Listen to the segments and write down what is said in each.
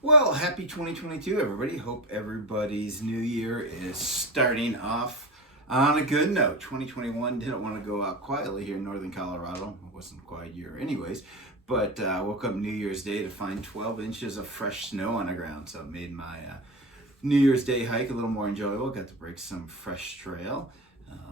Well, happy 2022, everybody. Hope everybody's new year is starting off on a good note. 2021 didn't want to go out quietly here in northern Colorado. It wasn't quite a year anyways, but woke up New Year's Day to find 12 inches of fresh snow on the ground. So it made my New Year's Day hike a little more enjoyable. Got to break some fresh trail,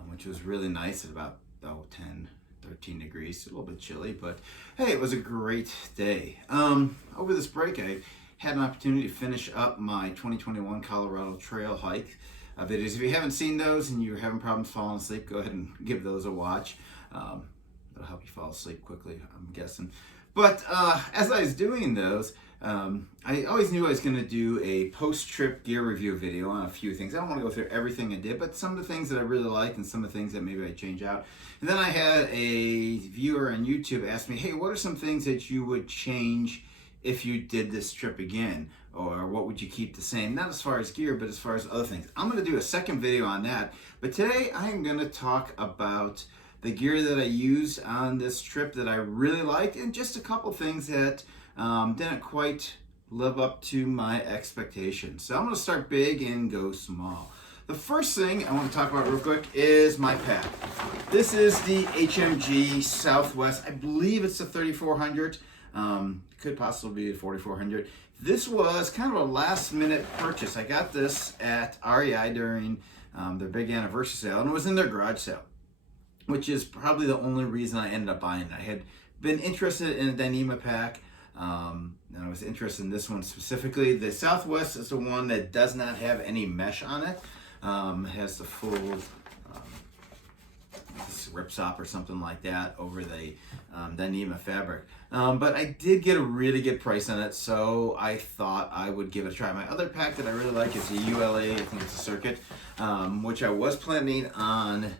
which was really nice at about 10, 13 degrees. A little bit chilly, but hey, it was a great day. Over this break, I had an opportunity to finish up my 2021 Colorado Trail hike videos. If you haven't seen those and you're having problems falling asleep, go ahead and give those a watch. That'll help you fall asleep quickly, I'm guessing. But as I was doing those, I always knew I was going to do a post-trip gear review video on a few things. I don't want to go through everything I did, but some of the things that I really liked and some of the things that maybe I change out. And then I had a viewer on YouTube ask me, hey, what are some things that you would change if you did this trip again, or what would you keep the same? Not as far as gear, but as far as other things. I'm going to do a second video on that, but today I'm going to talk about the gear that I used on this trip that I really liked, and just a couple things that didn't quite live up to my expectations. So I'm going to start big and go small. The first thing I want to talk about real quick is my pack. This is the HMG Southwest. I believe it's a 3400. Could possibly be a 4400. This was kind of a last minute purchase. I got this at REI during their big anniversary sale, and it was in their garage sale, which is probably the only reason I ended up buying it. I had been interested in a Dyneema pack, and I was interested in this one specifically. The Southwest is the one that does not have any mesh on it. It has the full ripstop or something like that over the Dyneema fabric. But I did get a really good price on it, so I thought I would give it a try. My other pack that I really like is the ULA, I think it's a Circuit, which I was planning on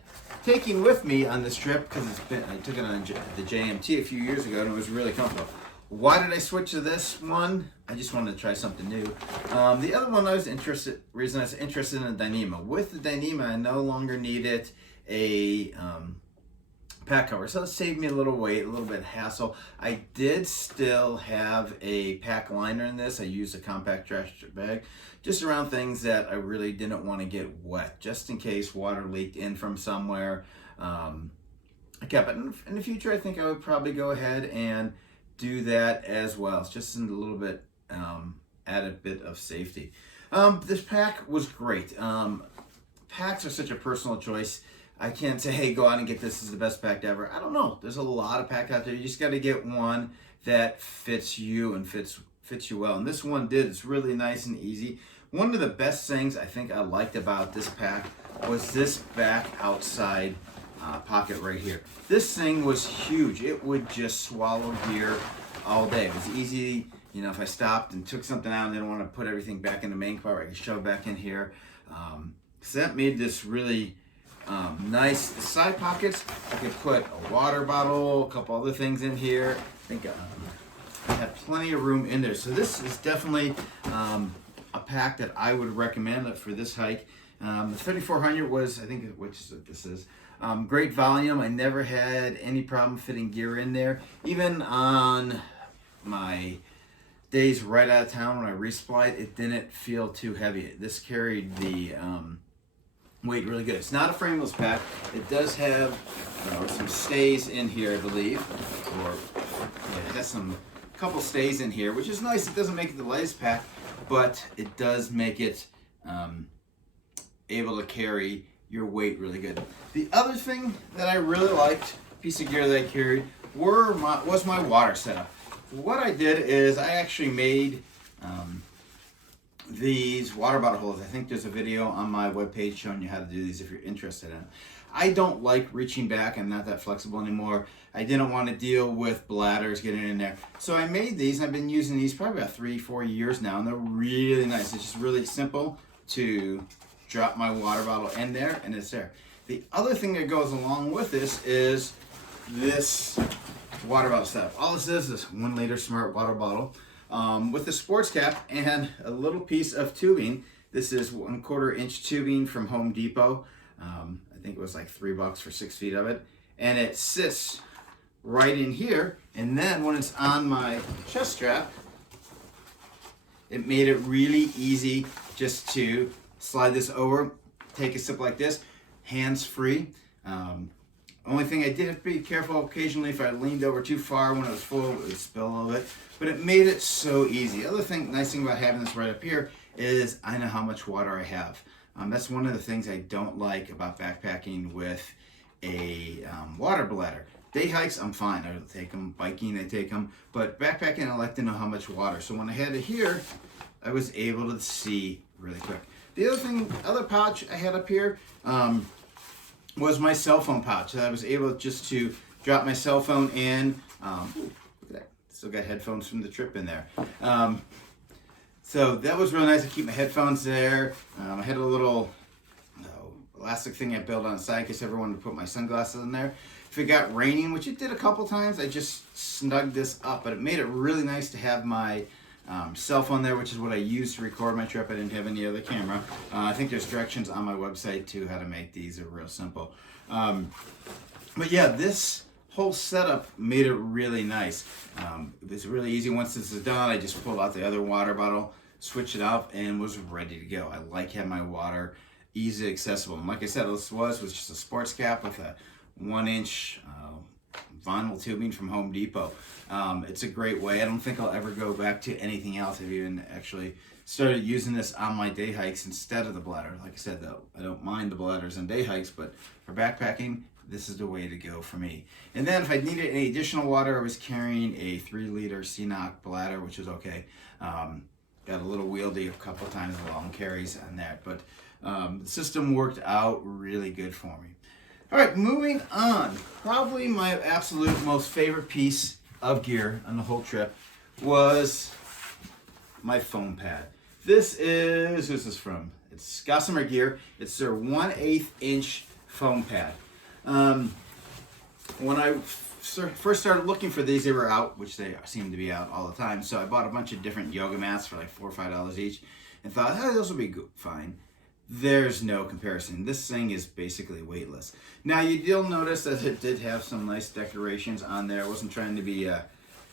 taking with me on this trip because I took it on the JMT a few years ago and it was really comfortable. Why did I switch to this one? I just wanted to try something new. The other one reason I was interested in the Dyneema. With the Dyneema, I no longer needed a pack cover, so it saved me a little weight, a little bit of hassle. I did still have a pack liner in this. I used a compact trash bag just around things that I really didn't want to get wet, just in case water leaked in from somewhere. I kept it. In the future, I think I would probably go ahead and do that as well. It's just a little bit added bit of safety. This pack was great. Packs are such a personal choice. I can't say, hey, go out and get this is the best pack ever. I don't know. There's a lot of packs out there. You just got to get one that fits you and fits you well. And this one did. It's really nice and easy. One of the best things I think I liked about this pack was this back outside pocket right here. This thing was huge. It would just swallow gear all day. It was easy. You know, if I stopped and took something out and didn't want to put everything back in the main car, I could shove back in here. So that made this really nice. Side pockets, I could put a water bottle, a couple other things in here. I think I have plenty of room in there. So this is definitely a pack that I would recommend for this hike. The 3400 was, I think, which is what this is. Great volume. I never had any problem fitting gear in there. Even on my days right out of town when I resupplied, it didn't feel too heavy. This carried the weight really good. It's not a frameless pack. It does have some stays in here, I believe, or yeah, it has some couple stays in here, which is nice. It doesn't make it the lightest pack, but it does make it able to carry your weight really good. The other thing that I really liked, piece of gear that I carried, was my water setup. What I did is I actually made these water bottle holders. I think there's a video on my webpage showing you how to do these if you're interested in it. I don't like reaching back. I'm not that flexible anymore. I didn't want to deal with bladders getting in there. So I made these. I've been using these probably about 3-4 years now, and they're really nice. It's just really simple to drop my water bottle in there, and it's there. The other thing that goes along with this is this water bottle setup. All this is this 1 liter smart water bottle with a sports cap and a little piece of tubing. This is 1/4 inch tubing from Home Depot. I think it was like $3 for 6 feet of it. And it sits right in here. And then when it's on my chest strap, It made it really easy just to slide this over, take a sip like this, hands-free. Only thing I did have to be careful occasionally if I leaned over too far when it was full, it would spill a little bit. But it made it so easy. The other thing, nice thing about having this right up here is I know how much water I have. That's one of the things I don't like about backpacking with a water bladder. Day hikes, I'm fine. I don't take them. Biking, I take them. But backpacking, I like to know how much water. So when I had it here, I was able to see really quick. The other pouch I had up here was my cell phone pouch. I was able just to drop my cell phone in. Look at that. Still got headphones from the trip in there. So that was really nice to keep my headphones there. I had a little elastic thing I built on the side in case I ever wanted to put my sunglasses in there. If it got raining, which it did a couple times, I just snugged this up, but it made it really nice to have my cell phone there, which is what I used to record my trip. I didn't have any other camera. I think there's directions on my website too how to make these. They're real simple. But yeah, this whole setup made it really nice. It was really easy. Once this is done, I just pulled out the other water bottle, switched it up, and was ready to go. I like having my water easily accessible. And like I said, this was just a sports cap with a 1-inch vinyl tubing from Home Depot. It's a great way. I don't think I'll ever go back to anything else. I've even actually started using this on my day hikes instead of the bladder. Like I said, though, I don't mind the bladders on day hikes, but for backpacking, this is the way to go for me. And then if I needed any additional water, I was carrying a 3-liter CNOC bladder, which is okay. Got a little wieldy a couple of times, long carries on that, but the system worked out really good for me. All right, moving on. Probably my absolute most favorite piece of gear on the whole trip was my foam pad. Who's this from? It's Gossamer Gear. It's their 1/8 inch foam pad. When I first started looking for these, they were out, which they seem to be out all the time. So I bought a bunch of different yoga mats for like $4 or $5 each and thought, hey, those will be good, fine. There's no comparison. This thing is basically weightless. Now you'll notice that it did have some nice decorations on there. I wasn't trying to be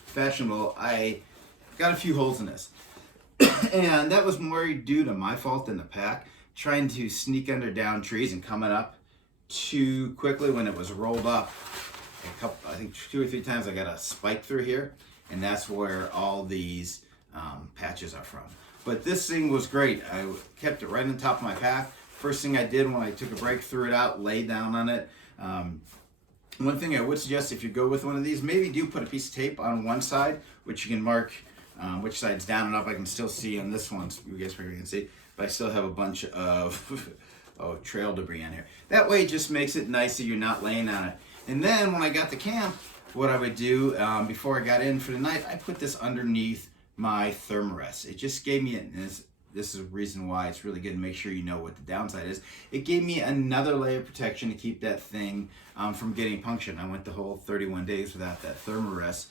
fashionable. I got a few holes in this. And that was more due to my fault than the pack. Trying to sneak under down trees and coming up too quickly when it was rolled up. I think 2 or 3 times I got a spike through here. And that's where all these patches are from. But this thing was great. I kept it right on top of my pack. First thing I did when I took a break, threw it out, laid down on it. One thing I would suggest if you go with one of these, maybe do put a piece of tape on one side, which you can mark which side's down and up. I can still see on this one, you guys probably can see, but I still have a bunch of trail debris on here. That way it just makes it nice that you're not laying on it. And then when I got to camp, what I would do before I got in for the night, I put this underneath my thermarest. It just gave me, this is a reason why it's really good to make sure you know what the downside is. It gave me another layer of protection to keep that thing from getting punctured. I went the whole 31 days without that thermarest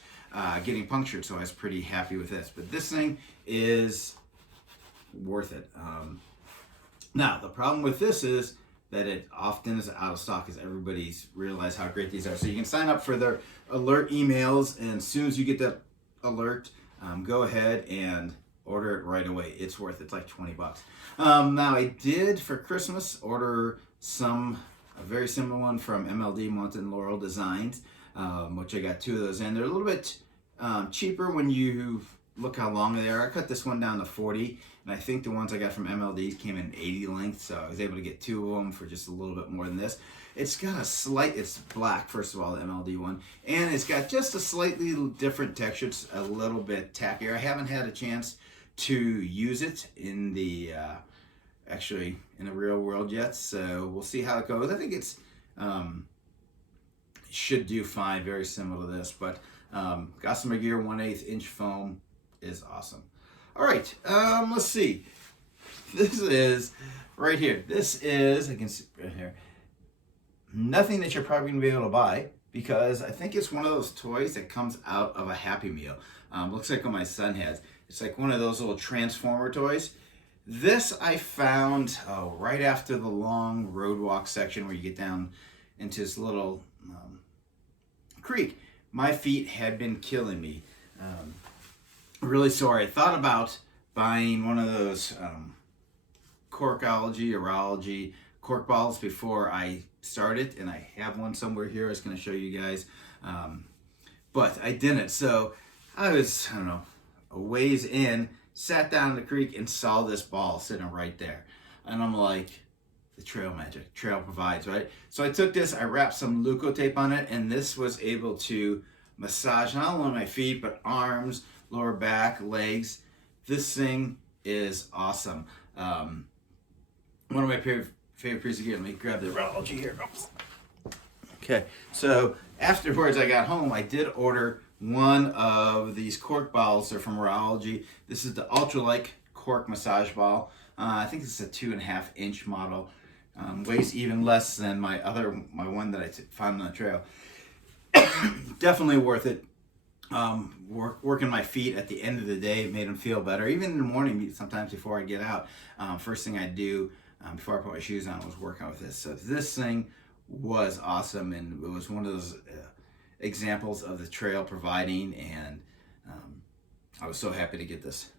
getting punctured, so I was pretty happy with this. But this thing is worth it. Now, the problem with this is that it often is out of stock, as everybody's realized how great these are. So you can sign up for their alert emails, and as soon as you get that alert, go ahead and order it right away. It's worth it. It's like 20 bucks. Now I did for Christmas order a very similar one from MLD, Mountain Laurel Designs, which I got 2 of those in. They're a little bit cheaper when you look how long they are. I cut this one down to 40, and I think the ones I got from MLD came in 80 length, so I was able to get 2 of them for just a little bit more than this. It's got it's black, first of all, the MLD one, and it's got just a slightly different texture. It's a little bit tackier. I haven't had a chance to use it in the, actually in the real world yet, so we'll see how it goes. I think it's, should do fine, very similar to this, but Gossamer Gear 1/8 inch foam is awesome. All right, let's see. This is right here. This is, I can see right here, nothing that you're probably gonna be able to buy, because I think it's one of those toys that comes out of a Happy Meal. Looks like what my son has. It's like one of those little Transformer toys. This I found right after the long road walk section where you get down into this little creek. My feet had been killing me. Really sore. I thought about buying one of those Corkology cork balls before I started, and I have one somewhere here I was going to show you guys, but I didn't. So I was, I don't know, a ways in, sat down in the creek and saw this ball sitting right there, and I'm like, the trail magic, trail provides, right? So I took this, I wrapped some Leuco tape on it, and this was able to massage not only my feet but arms, lower back, legs. This thing is awesome. One of my favorite pieces of gear. Let me grab the Rology here. Okay, so afterwards I got home, I did order one of these cork balls. They're from Rology. This is the ultralight cork massage ball. I think this is a 2.5 inch model. Weighs even less than my one that I found on the trail. Definitely worth it. Working my feet at the end of the day made them feel better. Even in the morning, sometimes before I get out, first thing I do before I put my shoes on was work out with this. So this thing was awesome, and it was one of those examples of the trail providing, and I was so happy to get this.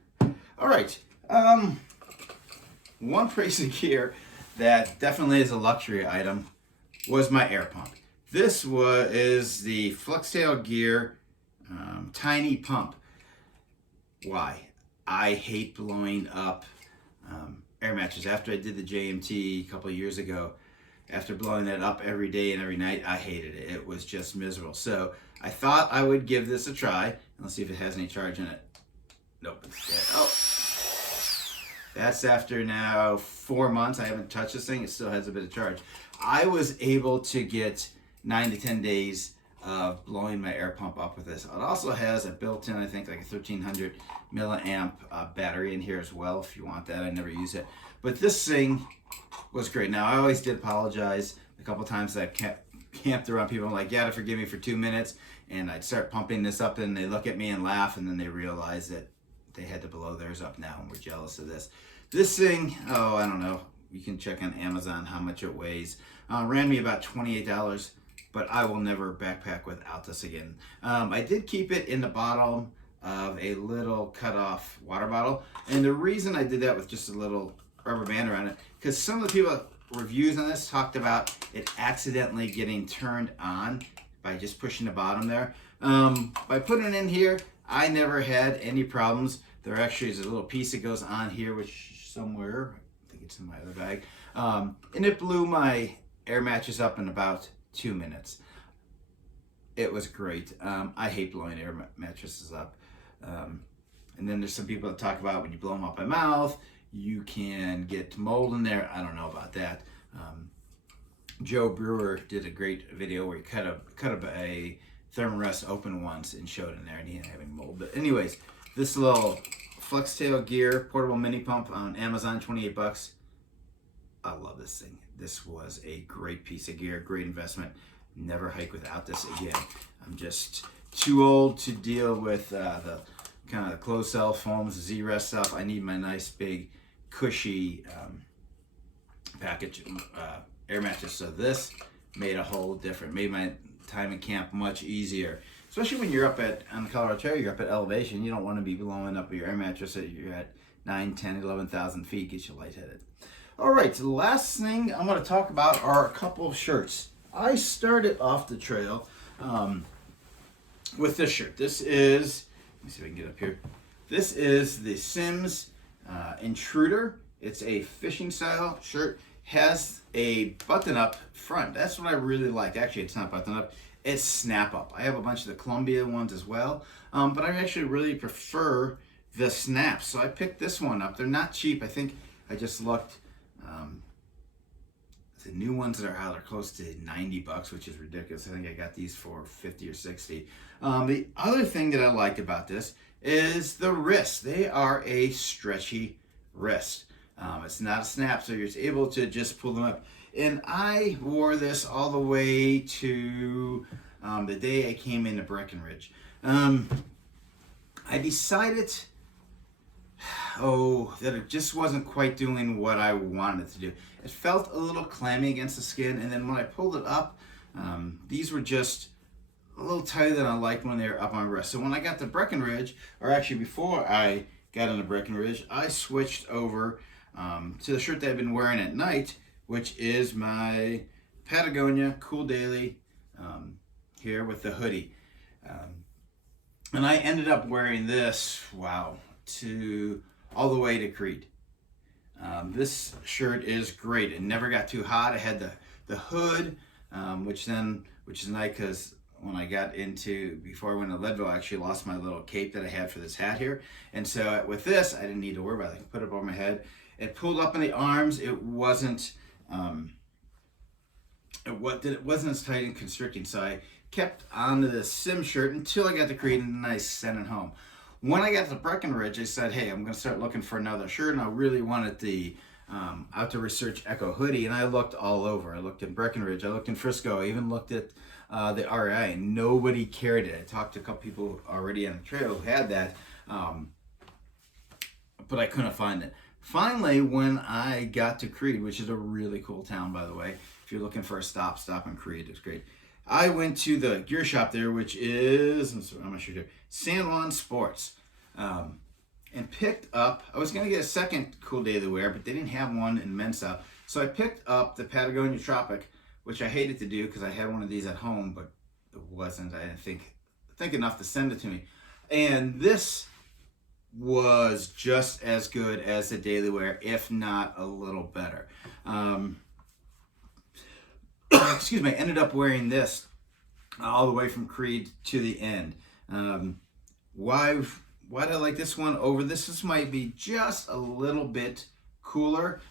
All right, one piece of gear that definitely is a luxury item was my air pump. This is the Fluxtail Gear tiny pump. Why? I hate blowing up air matches. After I did the JMT a couple of years ago, after blowing that up every day and every night, I hated it. It was just miserable. So I thought I would give this a try. Let's see if it has any charge in it. Nope, it's dead. Oh, that's after now 4 months. I haven't touched this thing. It still has a bit of charge. I was able to get 9 to 10 days of blowing my air pump up with this. It also has a built-in, I think, like a 1300 milliamp battery in here as well, if you want that. I never use it. But this thing was great. Now, I always did apologize a couple times that I camped around people. I'm like, yeah, forgive me for 2 minutes. And I'd start pumping this up, and they look at me and laugh, and then they realize that they had to blow theirs up now, and we're jealous of this. This thing, oh, I don't know. You can check on Amazon how much it weighs. Ran me about $28. But I will never backpack without this again. I did keep it in the bottom of a little cut-off water bottle. And the reason I did that with just a little rubber band around it, because some of the people reviews on this talked about it accidentally getting turned on by just pushing the bottom there. By putting it in here, I never had any problems. There actually is a little piece that goes on here, which somewhere, I think it's in my other bag. And it blew my air mattress up in about 2 minutes. It was great. I hate blowing air mattresses up. And then there's some people that talk about when you blow them up by mouth, you can get mold in there. I don't know about that. Joe Brewer did a great video where he cut a Thermarest open once and showed in there, and he didn't have any mold. But anyways, this little Fluxtail Gear portable mini pump on Amazon, 28 bucks. I love this thing. This was a great piece of gear, great investment. Never hike without this again. I'm just too old to deal with the kind of closed cell foams, Z-Rest stuff. I need my nice big cushy package air mattress. So this made a whole different, made my time in camp much easier. Especially when you're up on the Colorado Trail, you're up at elevation. You don't want to be blowing up your air mattress that you're at 9, 10, 11,000 feet, gets you lightheaded. All right, so the last thing I'm going to talk about are a couple of shirts. I started off the trail with this shirt. This is, let me see if I can get up here. This is the Sims Intruder. It's a fishing style shirt. Has a button up front. That's what I really like. Actually, it's not button up. It's snap up. I have a bunch of the Columbia ones as well, but I actually really prefer the snaps. So I picked this one up. They're not cheap. I think I just looked. The new ones that are out are close to 90 bucks, which is ridiculous. I think I got these for 50 or 60. The other thing that I like about this is the wrists. They are a stretchy wrist. It's not a snap, so you're able to just pull them up. And I wore this all the way to the day I came into Breckenridge. I decided, that it just wasn't quite doing what I wanted it to do. It felt a little clammy against the skin, and then when I pulled it up, these were just a little tighter than I liked when they were up on my wrist. So when I got to Breckenridge, or actually before I got into Breckenridge, I switched over to the shirt that I've been wearing at night, which is my Patagonia Cool Daily here with the hoodie. And I ended up wearing this, wow, to all the way to Creed. This shirt is great. It never got too hot. I had the hood, which is nice because when I got into, before I went to Leadville, I actually lost my little cape that I had for this hat here. And so with this, I didn't need to worry about it. I could put it over my head. It pulled up in the arms. It wasn't as tight and constricting. So I kept onto the Sim shirt until I got to Creed, and I sent it home. When I got to Breckenridge, I said, hey, I'm going to start looking for another shirt, and I really wanted the Outdoor Research Echo hoodie, and I looked all over. I looked in Breckenridge, I looked in Frisco, I even looked at the REI, and nobody carried it. I talked to a couple people already on the trail who had that, but I couldn't find it. Finally, when I got to Creed, which is a really cool town, by the way, if you're looking for a stop in Creed. It's great. I went to the gear shop there, which is, I'm not sure here, San Juan Sports, and picked up, I was going to get a second Cool Daily wear, but they didn't have one in men's style. So I picked up the Patagonia Tropic, which I hated to do because I had one of these at home, but it wasn't, I didn't think enough to send it to me. And this was just as good as the daily wear, if not a little better. Excuse me, I ended up wearing this all the way from Creed to the end. Why did I like this one over this? This might be just a little bit cooler.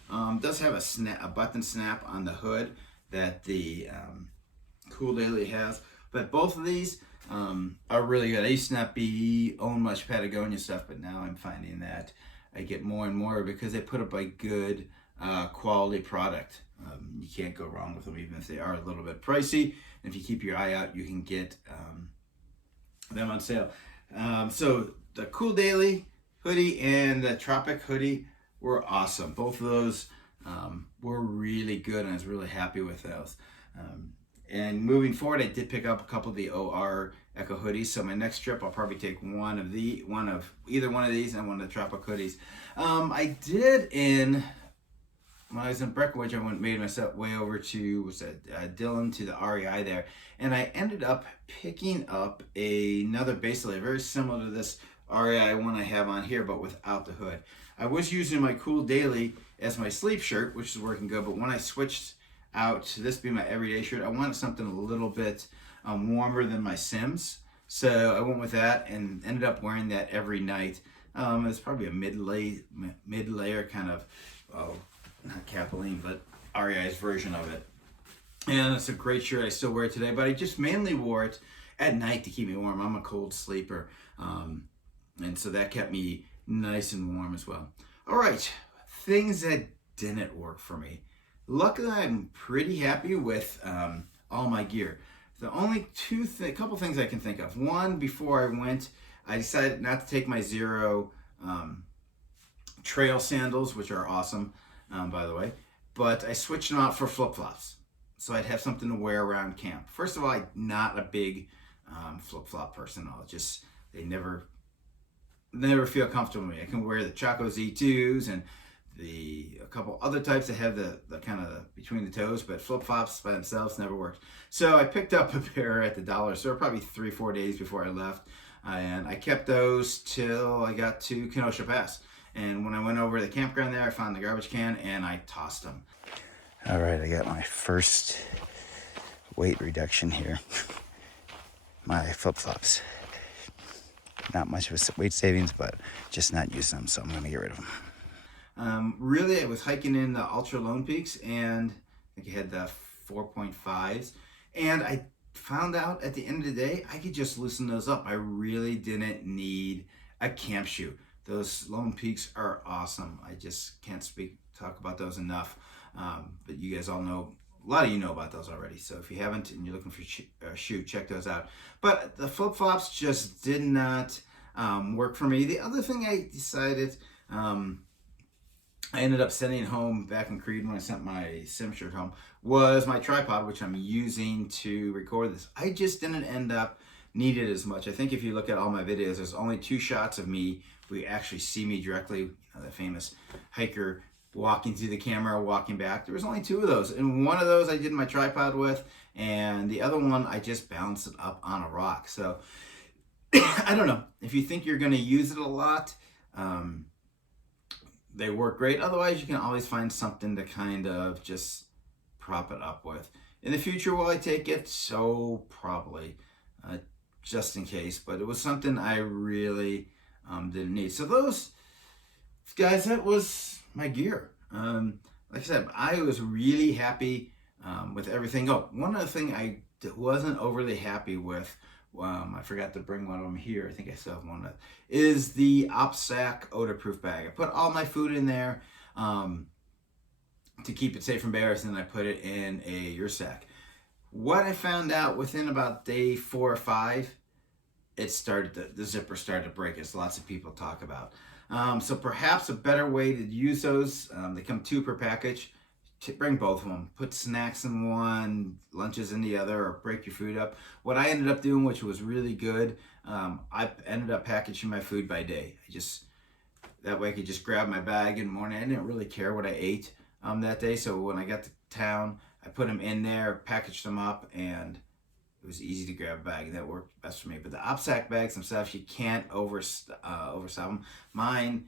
Does have a button snap on the hood that the Cool Daily has, but both of these are really good. I used to not own much Patagonia stuff, but now I'm finding that I get more and more because they put up a good quality product. You can't go wrong with them, even if they are a little bit pricey. And if you keep your eye out, you can get them on sale. So the Cool Daily hoodie and the Tropic hoodie were awesome. Both of those were really good, and I was really happy with those. And moving forward, I did pick up a couple of the OR Echo hoodies. So my next trip, I'll probably take either one of these and one of the Tropic hoodies. I did when I was in Breckenridge, I made myself way over to Didnt to the REI there, and I ended up picking up another base layer, very similar to this REI one I have on here, but without the hood. I was using my Cool Daily as my sleep shirt, which is working good, but when I switched out to this being my everyday shirt, I wanted something a little bit warmer than my Sims, so I went with that and ended up wearing that every night. It's probably a mid-layer kind of, not Capilene, but REI's version of it. And it's a great shirt. I still wear it today, but I just mainly wore it at night to keep me warm. I'm a cold sleeper. And so that kept me nice and warm as well. All right, things that didn't work for me. Luckily, I'm pretty happy with all my gear. The only couple things I can think of. One, before I went, I decided not to take my Zero trail sandals, which are awesome, by the way, but I switched them out for flip-flops. So I'd have something to wear around camp. First of all, I'm not a big flip-flop person. They never feel comfortable with me. I can wear the Chaco Z2s and a couple other types that have the kind of between the toes, but flip-flops by themselves never worked. So I picked up a pair at the dollar store probably 3-4 days before I left, and I kept those till I got to Kenosha Pass. And when I went over to the campground there, I found the garbage can and I tossed them. All right, I got my first weight reduction here. My flip-flops. Not much of a weight savings, but just not using them, so I'm gonna get rid of them. Really, I was hiking in the Ultra Lone Peaks, and I think I had the 4.5s, and I found out at the end of the day, I could just loosen those up. I really didn't need a camp shoe. Those Lone Peaks are awesome. I just can't talk about those enough. But you guys all know, a lot of you know about those already. So if you haven't and you're looking for a shoe, check those out. But the flip-flops just did not work for me. The other thing I decided, I ended up sending home back in Creed when I sent my Sim shirt home, was my tripod, which I'm using to record this. I just didn't end up need it as much. I think if you look at all my videos, there's only 2 shots of me where you actually see me directly, you know, the famous hiker walking through the camera, walking back. There was only 2 of those. And one of those I did my tripod with, and the other one I just bounced it up on a rock. So I don't know. If you think you're going to use it a lot, they work great. Otherwise, you can always find something to kind of just prop it up with. In the future, will I take it? So probably, just in case. But it was something I really didn't need. So those guys, that was my gear. Like I said, I was really happy with everything. Oh, one other thing I wasn't overly happy with, I forgot to bring one of them here. I think I still have one of is the OpSac odor-proof bag. I put all my food in there to keep it safe from bears, and I put it in a Ursac. What I found out within about day 4 or 5, it started the zipper started to break, as lots of people talk about. So perhaps a better way to use those, they come 2 per package. Bring both of them. Put snacks in one, lunches in the other, or break your food up. What I ended up doing, which was really good, I ended up packaging my food by day. That way I could just grab my bag in the morning. I didn't really care what I ate that day. So when I got to town, I put them in there, packaged them up, and it was easy to grab a bag. That worked best for me. But the OpSac bags themselves, you can't overstop them. Mine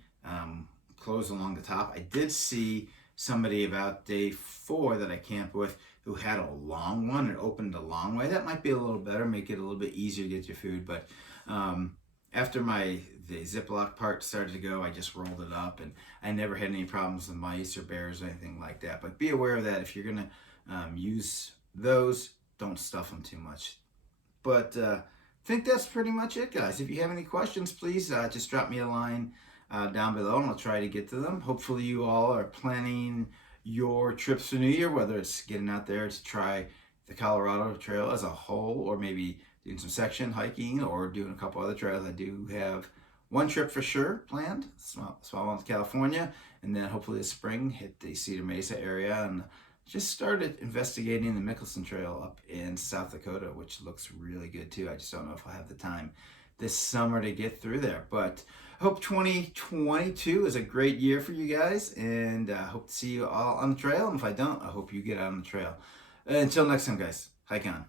closed along the top. I did see somebody about day 4 that I camped with who had a long one and opened a long way. That might be a little better, make it a little bit easier to get your food. But after the Ziploc part started to go, I just rolled it up, and I never had any problems with mice or bears or anything like that. But be aware of that. If you're gonna use those, don't stuff them too much. But I think that's pretty much it, guys. If you have any questions, please just drop me a line down below, and I'll try to get to them. Hopefully you all are planning your trips for New Year, whether it's getting out there to try the Colorado Trail as a whole, or maybe doing some section hiking, or doing a couple other trails. I do have one trip for sure planned, small one to California, and then hopefully this spring hit the Cedar Mesa area, and just started investigating the Mickelson Trail up in South Dakota, which looks really good too. I just don't know if I'll have the time this summer to get through there. But I hope 2022 is a great year for you guys, and I hope to see you all on the trail. And if I don't, I hope you get out on the trail. Until next time, guys, hike on.